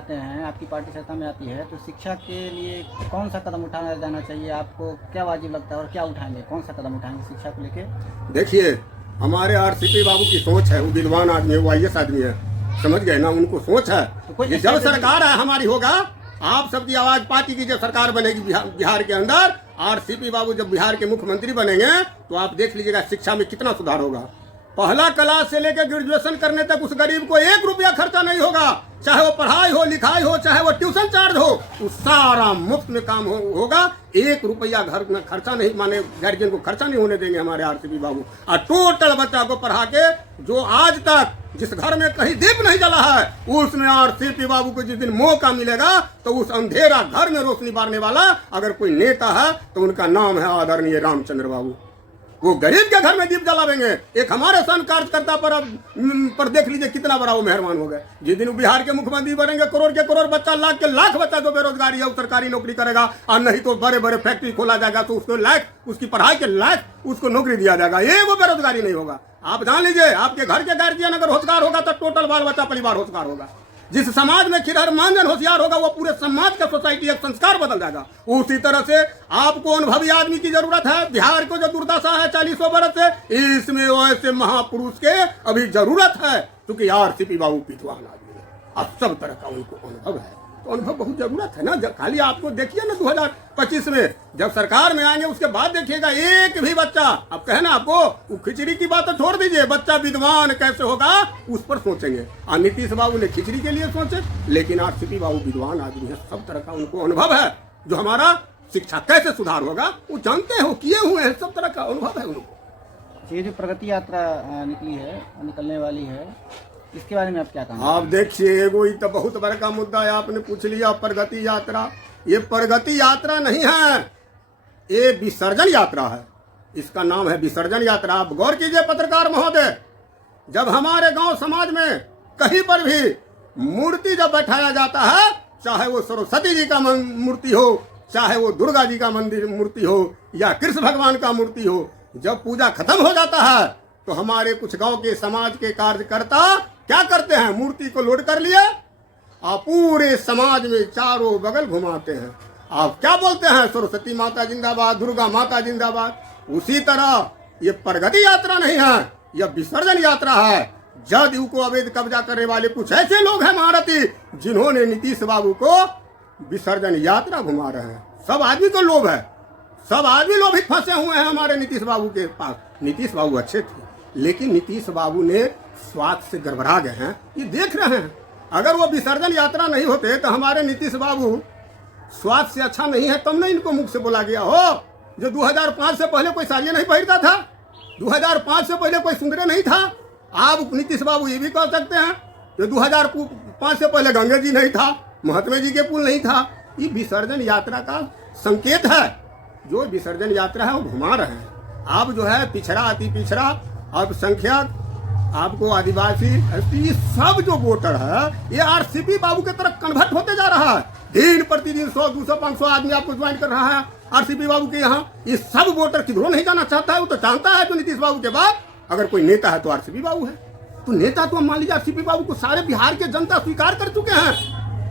आते हैं, आपकी पार्टी सत्ता में आती है, तो शिक्षा के लिए कौन सा कदम उठाया जाना चाहिए? आपको क्या वाजिब लगता है और क्या उठाएंगे, कौन सा कदम उठाएंगे शिक्षा को लेके? देखिए, हमारे आरसीपी बाबू की सोच है, वो विद्वान आदमी है, वो आईएएस आदमी है, समझ गए ना, उनको सोच है तो कि जब सरकार है हमारी होगा, आप सबकी आवाज पार्टी की जब सरकार बनेगी बिहार के अंदर, आरसीपी बाबू जब बिहार के मुख्यमंत्री बनेंगे तो आप देख लीजिएगा शिक्षा में कितना सुधार होगा। पहला क्लास से लेकर ग्रेजुएशन करने तक उस गरीब को 1 रुपया खर्चा नहीं होगा, चाहे वो पढ़ाई हो, लिखाई हो, चाहे वो ट्यूशन चार्ज हो, वो सारा मुफ्त में काम होगा। 1 रुपया घर में खर्चा नहीं, माने गार्जियन को खर्चा नहीं होने देंगे हमारे आरसीपी बाबू। और टोटल बच्चा को पढ़ा के, जो आज तक जिस घर में कहीं दीप नहीं जला है, उसमें आरसीपी बाबू को जिस दिन मौका मिलेगा तो उस अंधेरा घर में रोशनी बारने वाला अगर कोई नेता है तो उनका नाम है आदरणीय रामचंद्र बाबू। वो गरीब के घर में दीप जलावेंगे। एक हमारे सन कार्यकर्ता पर देख लीजिए कितना बड़ा वो मेहरबान हो गए। जिस दिन बिहार के मुख्यमंत्री बनेंगे, करोड़ के करोड़ बच्चा, लाख के लाख बच्चा जो बेरोजगारी है वो सरकारी नौकरी करेगा, और नहीं तो बड़े बड़े फैक्ट्री खोला जाएगा तो उसको लायक, उसकी पढ़ाई के लायक उसको नौकरी दिया जाएगा। ये वो बेरोजगारी नहीं होगा। आप जान लीजिए, आपके घर के गार्जियन अगर होशियार होगा तो टोटल बाल बच्चा परिवार होशियार होगा। जिस समाज में खिरहर मांझन होशियार होगा वो पूरे समाज का, सोसाइटी, एक संस्कार बदल जाएगा। उसी तरह से आपको अनुभवी आदमी की जरूरत है। बिहार को जो दुर्दशा है 40 वर्ष से, इसमें ऐसे महापुरुष के अभी जरूरत है, क्योंकि आरसीपी बाबू विद्वान आदमी है, अब सब तरह का उनको अनुभव है, तो अनुभव बहुत जरूरत है ना। खाली आपको देखिए ना 2025 में जब सरकार में आएंगे उसके बाद देखिएगा एक भी बच्चा, अब कहे ना आपको, वो खिचड़ी की बात तो छोड़ दीजिए, बच्चा विद्वान कैसे होगा उस पर सोचेंगे। और नीतीश बाबू ने खिचड़ी के लिए सोचे, लेकिन आरसीपी बाबू विद्वान आदमी है, सब तरह का उनको अनुभव है। जो हमारा शिक्षा कैसे सुधार होगा वो जानते हो, किए हुए हैं, सब तरह का अनुभव है उनको। ये जो प्रगति यात्रा निकली है, निकलने वाली है, इसके बारे में आप क्या कहेंगे? आप देखिए, एगो ही तो बहुत बड़ा मुद्दा है, आपने पूछ लिया प्रगति यात्रा। ये प्रगति यात्रा नहीं है, ये विसर्जन यात्रा है। इसका नाम है विसर्जन यात्रा। आप गौर कीजिए पत्रकार महोदय, जब हमारे गांव समाज में कहीं पर भी मूर्ति जब बैठाया जाता है, चाहे वो सरस्वती जी का मूर्ति हो, चाहे वो दुर्गा जी का मंदिर मूर्ति हो, या कृष्ण भगवान का मूर्ति हो, जब पूजा खत्म हो जाता है तो हमारे कुछ गांव के समाज के कार्यकर्ता क्या करते हैं, मूर्ति को लोड कर लिए और पूरे समाज में चारों बगल घुमाते हैं। आप क्या बोलते हैं, सरस्वती माता जिंदाबाद, दुर्गा माता जिंदाबाद। उसी तरह ये प्रगति यात्रा नहीं है, यह विसर्जन यात्रा है। जदयू को अवैध कब्जा करने वाले कुछ ऐसे लोग हैं महारथी, जिन्होंने नीतीश बाबू को विसर्जन यात्रा घुमा रहे हैं। सब आदमी को लोभ है, सब आदमी लोभित फंसे हुए हैं हमारे नीतीश बाबू के पास। नीतीश बाबू अच्छे थे, लेकिन नीतीश बाबू ने स्वास्थ्य से गड़बड़ा गए हैं, ये देख रहे हैं। अगर वो विसर्जन यात्रा नहीं होते तो हमारे नीतीश बाबू स्वास्थ्य से अच्छा नहीं है, तब नहीं इनको मुख से बोला गया हो। जो 2005 से पहले कोई साड़ियाँ नहीं पहनता था, 2005 से पहले कोई सुंदरे नहीं था। आप नीतीश बाबू ये भी कह सकते हैं कि 2005 से पहले गंगा जी नहीं था, महात्मा जी के पुल नहीं था। ये विसर्जन यात्रा का संकेत है। जो विसर्जन यात्रा है वो घुमा रहे हैं। आप जो है पिछड़ा, अति पिछड़ा, अल्पसंख्यक, आपको आदिवासी, ये सब जो वोटर है ये आरसीपी बाबू की तरफ कन्वर्ट होते जा रहा है। दिन प्रतिदिन 100, 200, 500 आदमी आपको ज्वाइन कर रहा है आरसीपी बाबू के यहाँ। ये सब वोटर किधरों नहीं जाना चाहता है, वो तो जानता है जो नीतीश बाबू के बाद अगर कोई नेता है तो आरसीपी बाबू है। तो नेता तो मान लीजिए आरसीपी बाबू को सारे बिहार के जनता स्वीकार कर चुके हैं,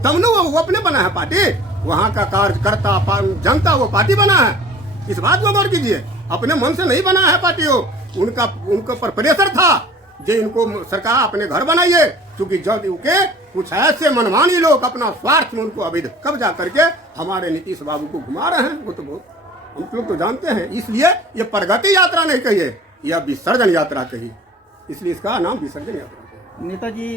तब न वो अपने बना है पार्टी। वहाँ का कार्यकर्ता जनता वो पार्टी बना है, इस बात को गौर कीजिए। अपने मन से नहीं बना है पार्टी, उनका पर प्रेशर था जो इनको सरकार अपने घर बनाइए, क्योंकि जदयू के कुछ ऐसे मनमानी लोग अपना स्वार्थ में उनको अवैध कब्जा करके हमारे नीतीश बाबू को घुमा रहे हैं। वो तो बहुत हम लोग तो जानते हैं। इसलिए ये प्रगति यात्रा नहीं कहिए, यह विसर्जन यात्रा कही, इसलिए इसका नाम विसर्जन यात्रा। नेताजी,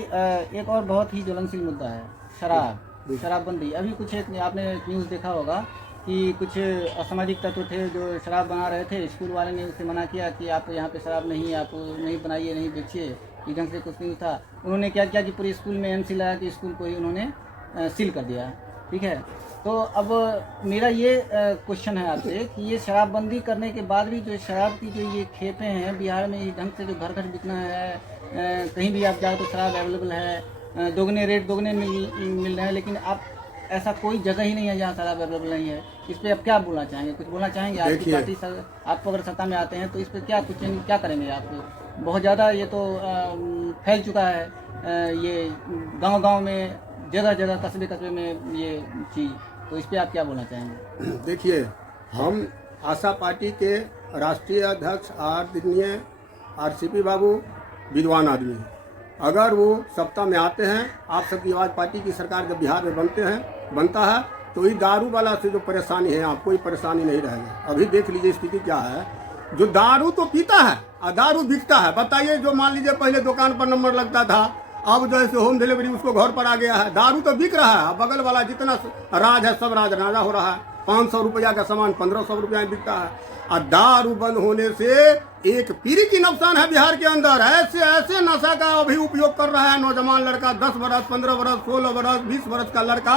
एक और बहुत ही ज्वलनशील मुद्दा है शराबबंदी। अभी कुछ एक आपने न्यूज़ देखा होगा कि कुछ असामाजिक तत्व थे जो शराब बना रहे थे। स्कूल वाले ने उसे मना किया कि आप यहाँ पे शराब नहीं, आप नहीं बनाइए, नहीं बेचिए, ये ढंग से कुछ नहीं था। उन्होंने क्या किया कि पूरे स्कूल में एमसी लगा कि स्कूल को ही उन्होंने सील कर दिया। ठीक है, तो अब मेरा ये क्वेश्चन है आपसे कि ये शराबबंदी करने के बाद भी जो शराब की जो ये खेपें हैं बिहार में, इस ढंग से जो घर घर बिकना है, कहीं भी आप जाओ तो शराब अवेलेबल है, दोगुने रेट दोगुने मिल रहे हैं, लेकिन आप ऐसा कोई जगह ही नहीं है जहाँ शराब अवेलेबल नहीं है। इस पर आप क्या बोलना चाहेंगे, कुछ बोलना चाहेंगे? आपकी पार्टी आपको अगर सत्ता में आते हैं तो इस पर क्या करेंगे आप? बहुत ज़्यादा ये तो फैल चुका है, ये गांव-गांव में जगह जगह कस्बे कस्बे में ये चीज़, तो इस पे आप क्या बोलना चाहेंगे? देखिए, हम आशा पार्टी के राष्ट्रीय अध्यक्ष आदरणीय आरसीपी बाबू विद्वान आदमी हैं। अगर वो सत्ता में आते हैं, आप सबकी आवाज़ पार्टी की सरकार जब बिहार में बनता है तो ये दारू वाला से जो परेशानी है, आप कोई परेशानी नहीं रहेगा। अभी देख लीजिए स्थिति क्या है, जो दारू तो पीता है और दारू बिकता है। बताइए, जो मान लीजिए पहले दुकान पर नंबर लगता था, अब जो ऐसे होम डिलीवरी उसको घर पर आ गया है। दारू तो बिक रहा है, बगल वाला जितना राज है सब राज राजा हो रहा है। 500 रुपया का सामान 1500 रुपया में बिकता है। और दारू बंद होने से एक पीढ़ी की नुकसान है बिहार के अंदर। ऐसे ऐसे नशा का अभी उपयोग कर रहा है नौजवान लड़का, 10 बरस 15 बरस 16 बरस 20 बरस का लड़का,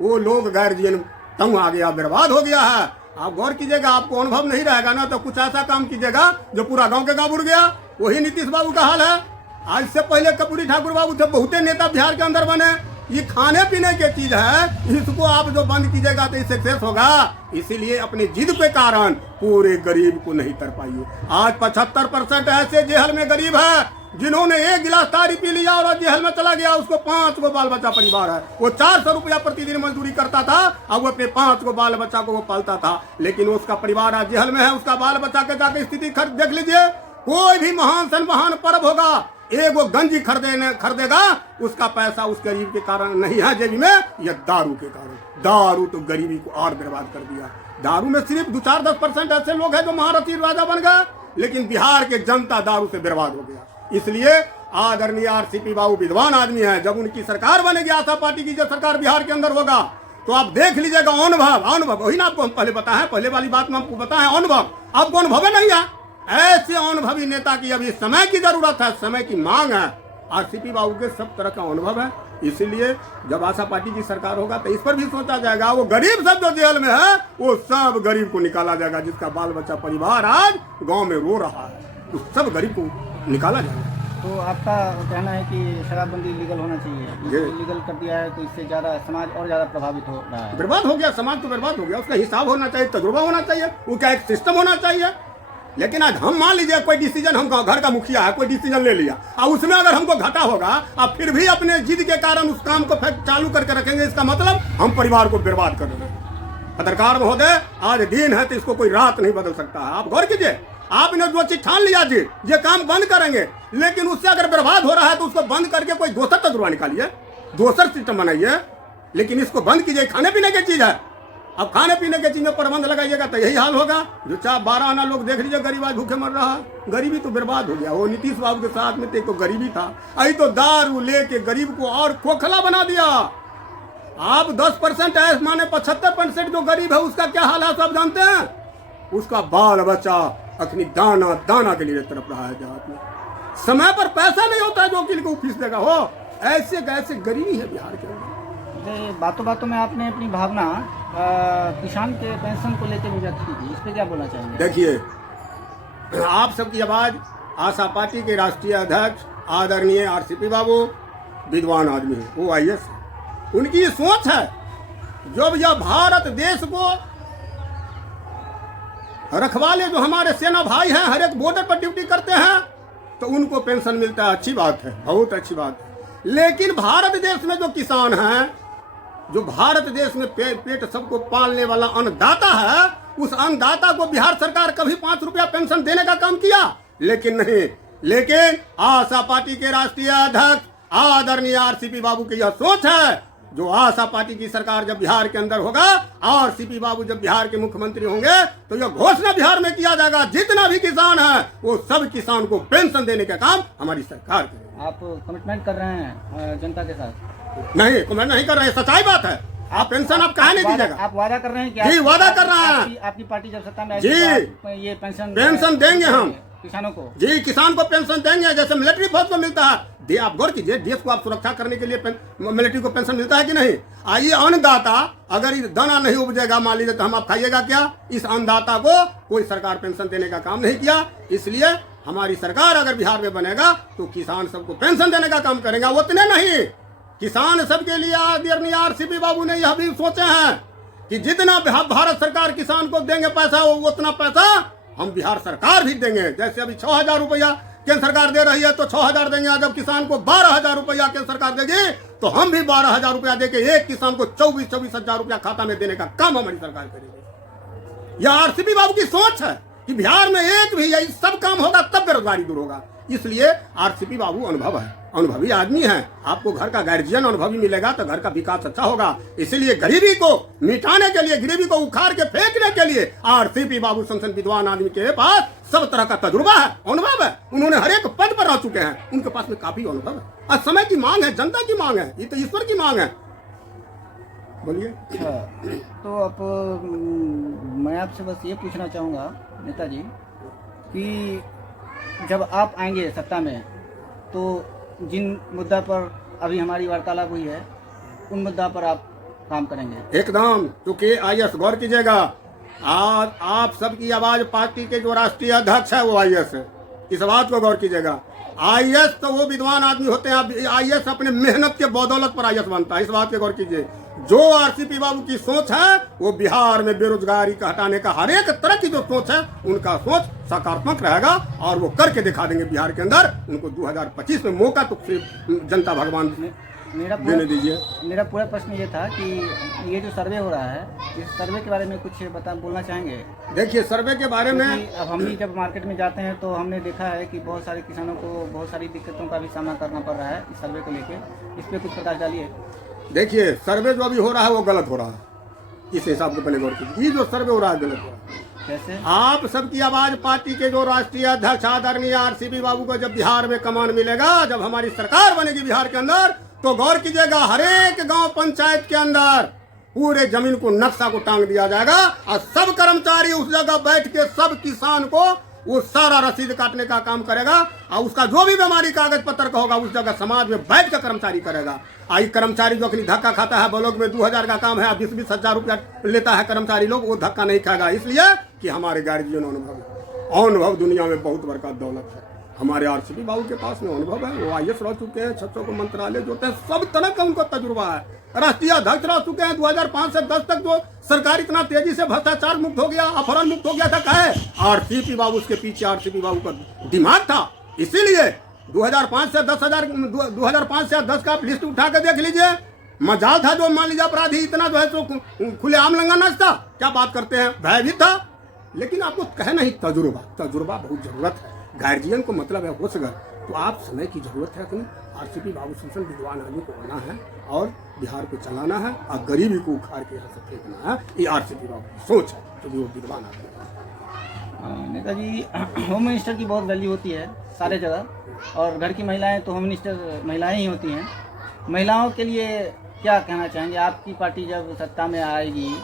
वो लोग गार्जियन तंग आ गया, बर्बाद हो गया है। आप गौर कीजिएगा, आपको अनुभव नहीं रहेगा ना, तो कुछ ऐसा काम कीजिएगा जो पूरा गांव के गांव उड़ गया। वही नीतीश बाबू का हाल है। आज से पहले कपूरी ठाकुर बाबू थे, बहुते नेता बिहार के अंदर बने। ये खाने पीने की चीज है, इसको आप जो बंद कीजिएगा तो सक्सेस होगा। इसीलिए अपनी जिद के कारण पूरे गरीब को नहीं तर पाइए। आज 75% ऐसे जेल में गरीब है जिन्होंने एक गिलास तारी पी लिया और जेल में चला गया। उसको 5 गो बाल बच्चा परिवार है, वो 400 रुपया प्रतिदिन मजदूरी करता था और वो अपने 5 गो बाल बच्चा को वो पालता था। लेकिन उसका परिवार आज जेल में है, उसका बाल बच्चा के जाके स्थिति देख लीजिए। कोई भी महान सन महान पर्व होगा, एक वो गंजी खरीदेगा, उसका पैसा उस गरीब के कारण नहीं है जेबी में, यह दारू के कारण। दारू तो गरीबी को और बर्बाद कर दिया। दारू में सिर्फ 2-4-10% ऐसे लोग हैं जो महारथी राजा बन गए, लेकिन बिहार के जनता दारू से बर्बाद हो गया। इसलिए आदरणीय आरसीपी बाबू विद्वान आदमी है। जब उनकी सरकार बनेगी, आशा पार्टी की जो सरकार बिहार के अंदर होगा, तो आप देख लीजिएगा अनुभव वही ना, आपको हम पहले बताएं, पहले वाली बात में आपको बताएं, अनुभव आपको अनुभव नहीं है। ऐसे अनुभवी नेता की अभी समय की जरूरत है, समय की मांग है। आरसीपी बाबू के सब तरह का अनुभव है। इसीलिए जब आशा पार्टी की सरकार होगा तो इस पर भी सोचा जाएगा। वो गरीब सब जो जेल में है, वो सब गरीब को निकाला जाएगा। जिसका बाल बच्चा परिवार आज गांव में रो रहा है, उस सब गरीब को निकाला जाएगा। तो आपका कहना है कि शराबबंदी लीगल होना चाहिए। लीगल कर दिया है तो इससे ज़्यादा समाज और ज़्यादा प्रभावित हो रहा है। बर्बाद हो गया समाज, तो बर्बाद हो गया। उसका हिसाब होना चाहिए, तजुर्बा होना चाहिए, वो क्या एक सिस्टम होना चाहिए। लेकिन आज हम मान लीजिए कोई डिसीजन, हम घर का मुखिया है, कोई डिसीजन ले लिया और उसमें अगर हमको घाटा होगा और फिर भी अपने जिद के कारण उस काम को चालू करके रखेंगे, इसका मतलब हम परिवार को बर्बाद कर रहे हैं। पत्रकार महोदय, आज दिन है तो इसको कोई रात नहीं बदल सकता है। आप गौर कीजिए, आपने जो चीज ठान लिया जी, ये काम बंद करेंगे, लेकिन उससे अगर बर्बाद हो रहा है तो उसको बंद करके कोई दूसरा तजुर्बा निकालिए, दूसरा सिस्टम बनाइए। लेकिन इसको बंद कीजिए। खाने पीने की चीज है, अब खाने पीने के चीज में प्रतिबंध लगाइएगा तो यही हाल होगा। जो 12 आना लोग देख लीजिए, गरीब आज भूखे मर रहा है। गरीबी तो बर्बाद हो गया। वो नीतीश बाबू के साथ में तो गरीबी था, अभी तो दारू लेके गरीब को और खोखला बना दिया। आप 10% है, माने 75% जो गरीब है उसका क्या हाल है सब जानते हैं। उसका बाल बच्चा अखनी दाना दाना के लिए तरफ रहा है। देहात में समय पर पैसा नहीं होता है जो किल को फीस देगा। हो ऐसे कैसे गरीबी है बिहार के अंदर। बातों बातों में आपने अपनी भावना किसान के पेंशन को लेकर भी व्यक्त की थी, इस पे क्या बोलना चाहेंगे? देखिए, आप सबकी आवाज आशा पार्टी के राष्ट्रीय अध्यक्ष आदरणीय आरसीपी बाबू विद्वान आदमी है, वो IAS है। उनकी ये सोच है, जब यह भारत देश को रखवाले जो हमारे सेना भाई हैं, हर एक बॉर्डर पर ड्यूटी करते हैं, तो उनको पेंशन मिलता है। अच्छी बात है, बहुत अच्छी बात है। लेकिन भारत देश में जो किसान हैं, जो भारत देश में पेट सबको पालने वाला अन्नदाता है, उस अन्नदाता को बिहार सरकार कभी 5 रुपया पेंशन देने का काम किया? लेकिन नहीं। लेकिन आशा पार्टी के राष्ट्रीय अध्यक्ष आदरणीय आरसीपी बाबू की यह सोच है, जो आशा पार्टी की सरकार जब बिहार के अंदर होगा, आरसीपी बाबू जब बिहार के मुख्यमंत्री होंगे, तो यह घोषणा बिहार में किया जाएगा, जितना भी किसान है वो सब किसान को पेंशन देने का काम हमारी सरकार करेगी। आप कमिटमेंट कर रहे हैं जनता के साथ? नहीं, कमेंट नहीं कर रहे हैं, सच्चाई बात है। आप पेंशन आप कहा नहीं दीजिएगा? आप वादा कर रहे हैं कि जी, वादा कर रहे हैं। आपकी पार्टी जब सत्ता में जी, ये पेंशन देंगे हम किसानों को। जी, किसान को पेंशन देंगे, जैसे मिलिट्री फोर्स को मिलता है। आप गौर कीजिए, देश को आप सुरक्षा करने के लिए मिलिट्री को पेंशन मिलता है कि नहीं? आइए, अन्नदाता अगर दाना नहीं उपजेगा मान लीजिए, तो हम आप खाइएगा क्या? इस अन्नदाता को कोई सरकार पेंशन देने का काम नहीं किया। इसलिए हमारी सरकार अगर बिहार में बनेगा तो किसान सबको पेंशन देने का काम करेगा। उतने नहीं, किसान सबके लिए आदरणीय आरसीपी बाबू ने यह भी सोचे हैं कि जितना भारत सरकार किसान को देंगे पैसा, उतना पैसा हम बिहार सरकार भी देंगे। जैसे अभी 6,000 रुपया केंद्र सरकार दे रही है तो 6,000 देंगे, जब किसान को 12,000 रुपया केंद्र सरकार देगी तो हम भी 12,000 रुपया देके एक किसान को 24,000 रुपया खाता में देने का काम हमारी सरकार करेगी। यह आरसीपी बाबू की सोच है कि बिहार में एक भी यही सब काम होगा तब बेरोजगारी दूर होगा। इसलिए आरसीपी बाबू अनुभव है, अनुभवी आदमी है। आपको घर का गार्जियन अनुभवी मिलेगा तो घर का विकास अच्छा होगा। इसीलिए गरीबी को मिटाने के लिए, गरीबी को उखाड़ के फेंकने के लिए आरसीपी बाबू संसद विद्वान आदमी के पास सब तरह का तजुर्बा है, अनुभव है। उन्होंने हर एक पद पर रह चुके हैं, उनके पास में काफी अनुभव है। और समय की मांग है, जनता की मांग है, ये तो ईश्वर की मांग है। बोलिए। तो अब मैं आपसे बस ये पूछना चाहूँगा नेताजी कि जब आप आएंगे सत्ता में तो जिन मुद्दा पर अभी हमारी वार्तालाप हुई है उन मुद्दा पर आप काम करेंगे एकदम। क्योंकि आईएएस गौर कीजिएगा, आज आप सबकी आवाज पार्टी के जो राष्ट्रीय अध्यक्ष है वो आईएएस है, इस बात को गौर कीजिएगा। आईएएस तो वो विद्वान आदमी होते हैं, आईएएस अपने मेहनत के बदौलत पर आईएएस बनता है, इस बात के गौर कीजिए। जो आरसीपी बाबू की सोच है वो बिहार में बेरोजगारी का हटाने का हर एक तरह की जो सोच है उनका सोच सकारात्मक रहेगा और वो करके दिखा देंगे बिहार के अंदर। उनको 2025 में मौका तो सिर्फ जनता भगवान देने दीजिए। मेरा पूरा प्रश्न ये था कि ये जो सर्वे हो रहा है, इस सर्वे के बारे में कुछ बोलना चाहेंगे? देखिए, सर्वे के बारे में अब हम भी जब मार्केट में जाते हैं तो हमने देखा है कि बहुत सारे किसानों को बहुत सारी दिक्कतों का भी सामना करना पड़ रहा है इस सर्वे को लेके। इस पर कुछ प्रकाश डालिए। देखिए, सर्वे जो अभी हो रहा है वो गलत हो रहा है, इस हिसाब से पहले गौर कीजिए। ये जो सर्वे हो रहा है गलत हो रहा है। कैसे? आप सबकी आवाज पार्टी के जो राष्ट्रीय अध्यक्ष आदरणीय आरसीपी बाबू को जब बिहार में कमान मिलेगा, जब हमारी सरकार बनेगी बिहार के अंदर, तो गौर कीजिएगा हर एक गांव पंचायत के अंदर पूरे जमीन को नक्शा को टांग दिया जाएगा और सब कर्मचारी उस जगह बैठ के सब किसान को वो सारा रसीद काटने का काम करेगा और उसका जो भी बीमारी कागज पत्र का होगा उस जगह समाज में बैठ कर कर्मचारी करेगा। आई कर्मचारी जो अपनी धक्का खाता है, ब्लॉक में 2,000 का काम है, 20,000 रुपया लेता है कर्मचारी लोग, वो धक्का नहीं खाएगा। इसलिए कि हमारे गार्जियन अनुभव दुनिया में बहुत बड़का दौलत है। हमारे आरसीपी बाबू के पास में अनुभव है, वो आईएएस रह चुके हैं, 600 को मंत्रालय जोते हैं, सब तरह का उनको तजुर्बा है। राष्ट्रीय अध्यक्ष रह चुके हैं। 2005 से 10 तक जो सरकार इतना तेजी से भ्रष्टाचार मुक्त हो गया, अपहरण मुक्त हो गया था, कहे आरसीपी बाबू, उसके पीछे आरसीपी बाबू का दिमाग था। इसीलिए 2005 से 10 का आप लिस्ट उठा के देख लीजिए। मजाल था जो मान लीजिए अपराधी इतना जो है तो खुलेआम लंगा था, क्या बात करते हैं, भयभीत था। लेकिन आपको कहे नहीं, तजुर्बा बहुत जरूरत है। गार्जियन को मतलब है हो सके तो आप समय की जरूरत है कि आरसीपी बाबू संसद विद्वान आदमी को आना है और बिहार को चलाना है और गरीबी को उखाड़ के यहाँ से फेंकना है। ये आरसीपी बाबू की सोच है, क्योंकि वो विद्वान आदमी है। नेताजी, होम मिनिस्टर की बहुत वैल्यू होती है सारे जगह, और घर की महिलाएं तो होम मिनिस्टर महिलाएं ही होती हैं। महिलाओं के लिए क्या कहना चाहेंगे? आपकी पार्टी जब सत्ता में आएगी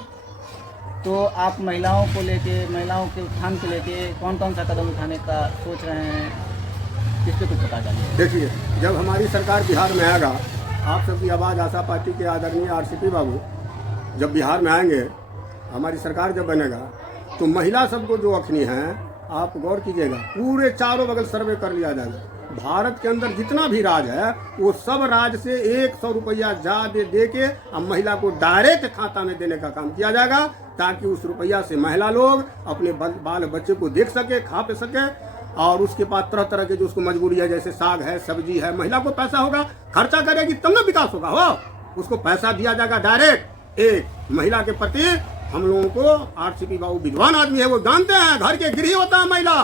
तो आप महिलाओं को लेके, महिलाओं के उत्थान को लेके कौन कौन सा कदम उठाने का सोच रहे हैं, इस पर कुछ बता जाइए। देखिए, जब हमारी सरकार बिहार में आएगा, आप सबकी आवाज़ आशा पार्टी के आदरणीय आरसीपी बाबू जब बिहार में आएंगे, हमारी सरकार जब बनेगा, तो महिला सबको जो अखनी है, आप गौर कीजिएगा, पूरे चारों बगल सर्वे कर लिया जाएगा। भारत के अंदर जितना भी राज है वो सब राज से 100 रुपया ज्यादा दे के अब महिला को डायरेक्ट खाता में देने का काम किया जाएगा, ताकि उस रुपया से महिला लोग अपने बाल बच्चे को देख सके, खा पे सके। और उसके बाद तरह तरह के जो उसको मजबूरी है, जैसे साग है, सब्जी है, महिला को पैसा होगा, खर्चा करेगी तब ना विकास होगा। हो उसको पैसा दिया जाएगा डायरेक्ट। एक महिला के प्रति हम लोगों को आरसीपी बाबू विद्वान आदमी है, वो जानते हैं घर के गृह होता है महिला,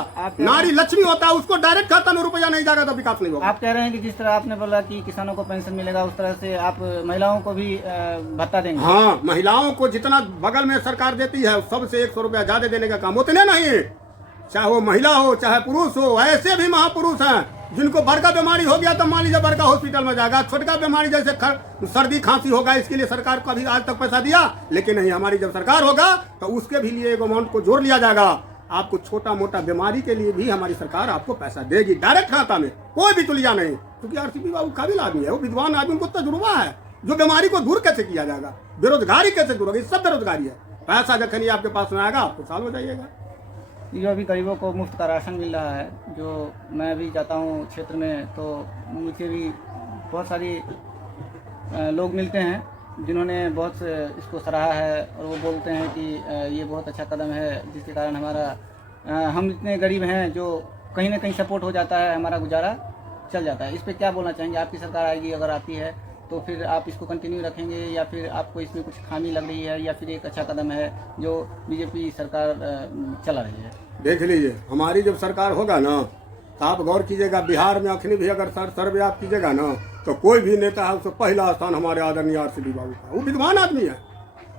नारी लक्ष्मी होता है, उसको डायरेक्ट खाता में रुपया नहीं जाएगा तो विकास नहीं होगा। आप कह रहे हैं कि जिस तरह आपने बोला कि किसानों को पेंशन मिलेगा, उस तरह से आप महिलाओं को भी भत्ता देंगे? हाँ, महिलाओं को जितना बगल में सरकार देती है सबसे 100 रुपया ज्यादा देने का काम, उतने नहीं, चाहे वो महिला हो चाहे पुरुष हो। ऐसे भी महापुरुष हैं जिनको बड़का बीमारी हो गया तो मान लीजिए बड़का हॉस्पिटल में जाएगा, छोटका बीमारी जैसे सर्दी खांसी होगा, इसके लिए सरकार को अभी आज तक पैसा दिया, लेकिन नहीं, हमारी जब सरकार होगा तो उसके भी लिए एक अमाउंट को जोड़ लिया जाएगा। आपको छोटा मोटा बीमारी के लिए भी हमारी सरकार आपको पैसा देगी डायरेक्ट खाता में, कोई भी तुलिया नहीं। क्योंकि आरसीपी बाबू काबिल आदमी है, वो विद्वान आदमी, उनको तजुर्बा है। जो बीमारी को दूर कैसे किया जाएगा, बेरोजगारी कैसे दूर होगी, सब बेरोजगारी है। पैसा जखन ही आपके पास में आएगा आप खुशहाल हो जाइएगा। जो अभी गरीबों को मुफ्त का राशन मिल रहा है, जो मैं भी जाता हूँ क्षेत्र में तो मुझे भी बहुत सारी लोग मिलते हैं जिन्होंने बहुत इसको सराहा है और वो बोलते हैं कि ये बहुत अच्छा कदम है, जिसके कारण हम इतने गरीब हैं जो कहीं ना कहीं सपोर्ट हो जाता है, हमारा गुजारा चल जाता है। इस पर क्या बोलना चाहेंगे? आपकी सरकार आएगी, अगर आती है तो फिर आप इसको कंटिन्यू रखेंगे या फिर आपको इसमें कुछ खामी लग रही है, या फिर एक अच्छा कदम है जो बीजेपी सरकार चला रही है? देख लीजिए, हमारी जब सरकार होगा ना तो आप गौर कीजिएगा, बिहार में अखनी भी अगर सर्वे आप कीजिएगा ना तो कोई भी नेता है उसको पहला स्थान हमारे आदरणीय RCP बाबू का। वो विद्वान आदमी है।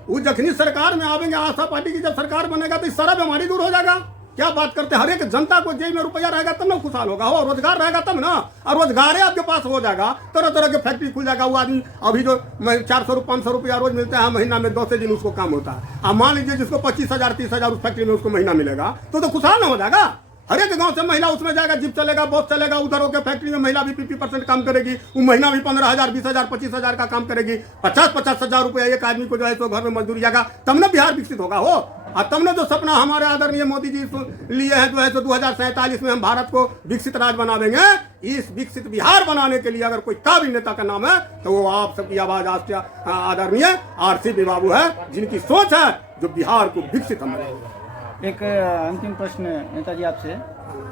वो जखनी सरकार में आवेंगे, आशा पार्टी की जब सरकार बनेगा तो सारा बीमारी दूर हो जाएगा। क्या बात करते हैं, हर एक जनता को जेब में रुपया रहेगा तब ना खुशहाल होगा, हो रोजगार रहेगा तब ना, और रोजगार आपके पास हो जाएगा, तरह तरह के फैक्ट्री खुल जाएगा। वो आदमी अभी जो 400-500 रुपया रोज मिलता है, महीना में 10 दिन उसको काम होता है। अब मान लीजिए जिसको 25,000-30,000 उस फैक्ट्री में उसको महीना मिलेगा तो खुशहाल ना हो जाएगा। हर एक गांव से महिला उसमें जाएगा, जीप चलेगा, बस चलेगा, उधर होकर फैक्ट्री में महिला भी 50% काम करेगी। वो महीना भी 15,000, 20,000, 25,000 का काम करेगी। 50,000 रुपया एक आदमी को जो है तो घर में मजदूरी जाएगा, तब ना बिहार विकसित होगा। हो और तब ना जो सपना हमारे आदरणीय मोदी जी लिए है जो है तो 2047 में हम भारत को विकसित राज्य बनावेंगे। इस विकसित बिहार बनाने के लिए अगर कोई काबिल नेता का नाम है तो वो आप सबकी आवाज आदरणीय RCP बाबू है, जिनकी सोच है जो बिहार को विकसित हम बनाएंगे। एक अंतिम प्रश्न नेताजी आपसे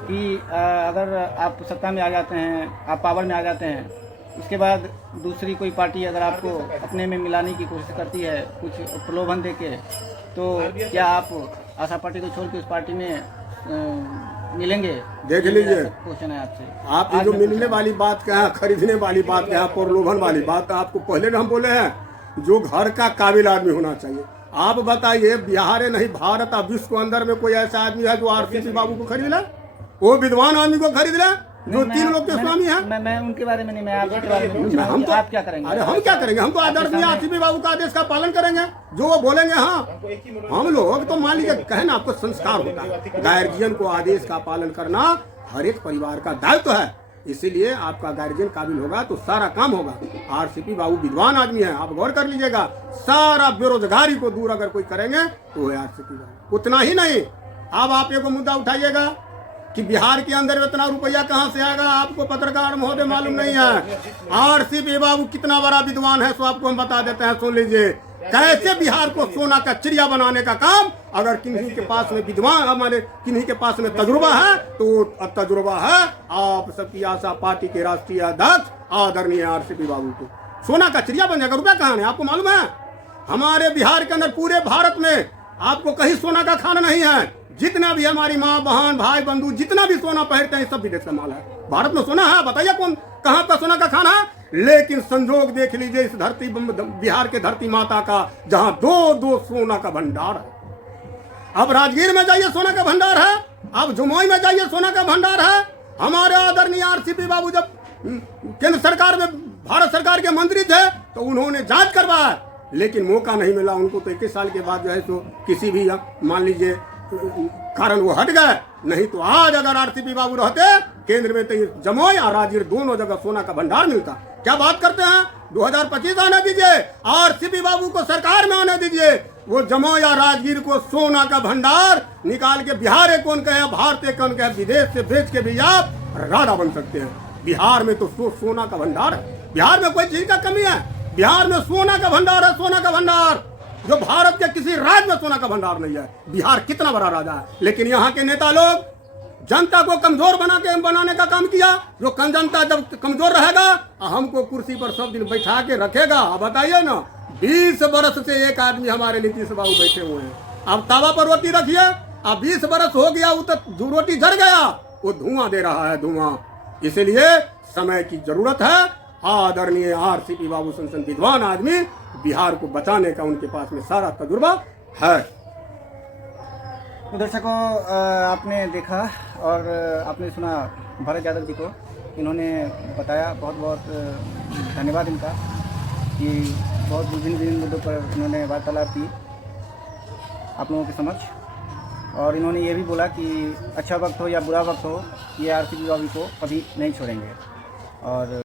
कि अगर आप सत्ता में आ जाते हैं, आप पावर में आ जाते हैं, उसके बाद दूसरी कोई पार्टी अगर आपको अपने में मिलाने की कोशिश करती है कुछ प्रलोभन देके, तो क्या आप आशा पार्टी को छोड़ के उस पार्टी में मिलेंगे? देख लीजिए, क्वेश्चन है आपसे। आप ये जो मिलने वाली बात क्या है, खरीदने वाली बात क्या है, प्रलोभन वाली बात आपको पहले हम बोले हैं, जो घर का काबिल आदमी होना चाहिए। आप बताइए, बिहार नहीं भारत और विश्व के अंदर में कोई ऐसा आदमी है जो RCP बाबू को खरीद ले? वो विद्वान आदमी को खरीद ले जो 3 लोग के स्वामी है? मैं उनके बारे में नहीं, मैं आपके बारे में पूछ रहा हूं। हम तो आप क्या करेंगे? अरे हम क्या करेंगे? हम तो आदरणीय RCP बाबू का आदेश का पालन करेंगे, जो वो बोलेंगे। हाँ, हम लोग तो मान लीजिए कहे ना, आपको संस्कार होता है, गार्जियन को आदेश का पालन करना हर एक परिवार का दायित्व है। इसीलिए आपका गार्जियन काबिल होगा तो सारा काम होगा। RCP बाबू विद्वान आदमी है, आप गौर कर लीजिएगा। सारा बेरोजगारी को दूर अगर कोई करेंगे तो है RCP बाबू। उतना ही नहीं, अब आप एक मुद्दा उठाइएगा कि बिहार के अंदर इतना रुपया कहां से आएगा, आपको पत्रकार महोदय मालूम नहीं है। RCP बाबू कितना बड़ा विद्वान है, सो आपको हम बता देते हैं, सुन लीजिए। कैसे बिहार को सोना का चिड़िया बनाने का काम, अगर किन्हीं के पास में विद्वान, हमारे किन्हीं के पास में तजुर्बा है तो तजुर्बा है आप सबकी आशा पार्टी के राष्ट्रीय अध्यक्ष आदरणीय RCP बाबू को। सोना का चिड़िया बन जाएगा, रुपया कहाँ है आपको मालूम है? हमारे बिहार के अंदर पूरे भारत में आपको कहीं सोना का खाना नहीं है। जितना भी हमारी माँ बहन भाई बंधु जितना भी सोना पहनते हैं सब विदेश का माल है। भारत में सोना है, बताइए कौन कहाँ का सोना का खाना है? लेकिन संजोग देख लीजिए इस धरती बिहार के धरती माता का, जहां दो सोना का भंडार है। अब राजगीर में जाइए सोना का भंडार है, अब जमुई में जाइए सोना का भंडार है। हमारे आदरणीय RCP बाबू जब केंद्र सरकार में भारत सरकार के मंत्री थे तो उन्होंने जांच करवाया, लेकिन मौका नहीं मिला उनको। तो 21 साल के बाद जो है तो किसी भी मान लीजिए कारण वो हट गए। नहीं तो आज अगर RCP बाबू रहते केंद्र में तो जमुई और राजगीर दोनों जगह सोना का भंडार मिलता। क्या बात करते हैं? 2025 आने दीजिए, RCP बाबू को सरकार में आने दीजिए, वो जमुई या राजगीर को सोना का भंडार निकाल के बिहार कौन कहे, भारत कौन कहे, विदेश से बेच के भी आप राजा बन सकते हैं। बिहार में तो सोना का भंडार है, बिहार में कोई चीज का कमी है? बिहार में सोना का भंडार है, सोना का भंडार, जो भारत के किसी राज्य में सोना का भंडार नहीं है। बिहार कितना बड़ा राजा है, लेकिन यहाँ के नेता लोग जनता को कमजोर बनाने का काम किया। जो जनता जब कमजोर रहेगा हमको कुर्सी पर सब दिन बैठा के रखेगा। अब बताइए ना, 20 वर्ष से एक आदमी हमारे नीतीश बाबू बैठे हुए हैं। अब तावा पर रोटी रखिए, अब 20 वर्ष हो गया, वो तो रोटी जल गया, वो धुआं दे रहा है, धुआं। इसलिए समय की जरूरत है। आदरणीय RCP बाबू संसद विद्वान आदमी, बिहार को बचाने का उनके पास में सारा तजुर्बा है। तो दर्शकों, आपने देखा और आपने सुना भरत यादव जी को, इन्होंने बताया। बहुत बहुत धन्यवाद इनका कि बहुत विभिन्न मुद्दों पर इन्होंने वार्तालाप की आप लोगों के समक्ष। और इन्होंने ये भी बोला कि अच्छा वक्त हो या बुरा वक्त हो, ये RCP बाबू को कभी नहीं छोड़ेंगे। और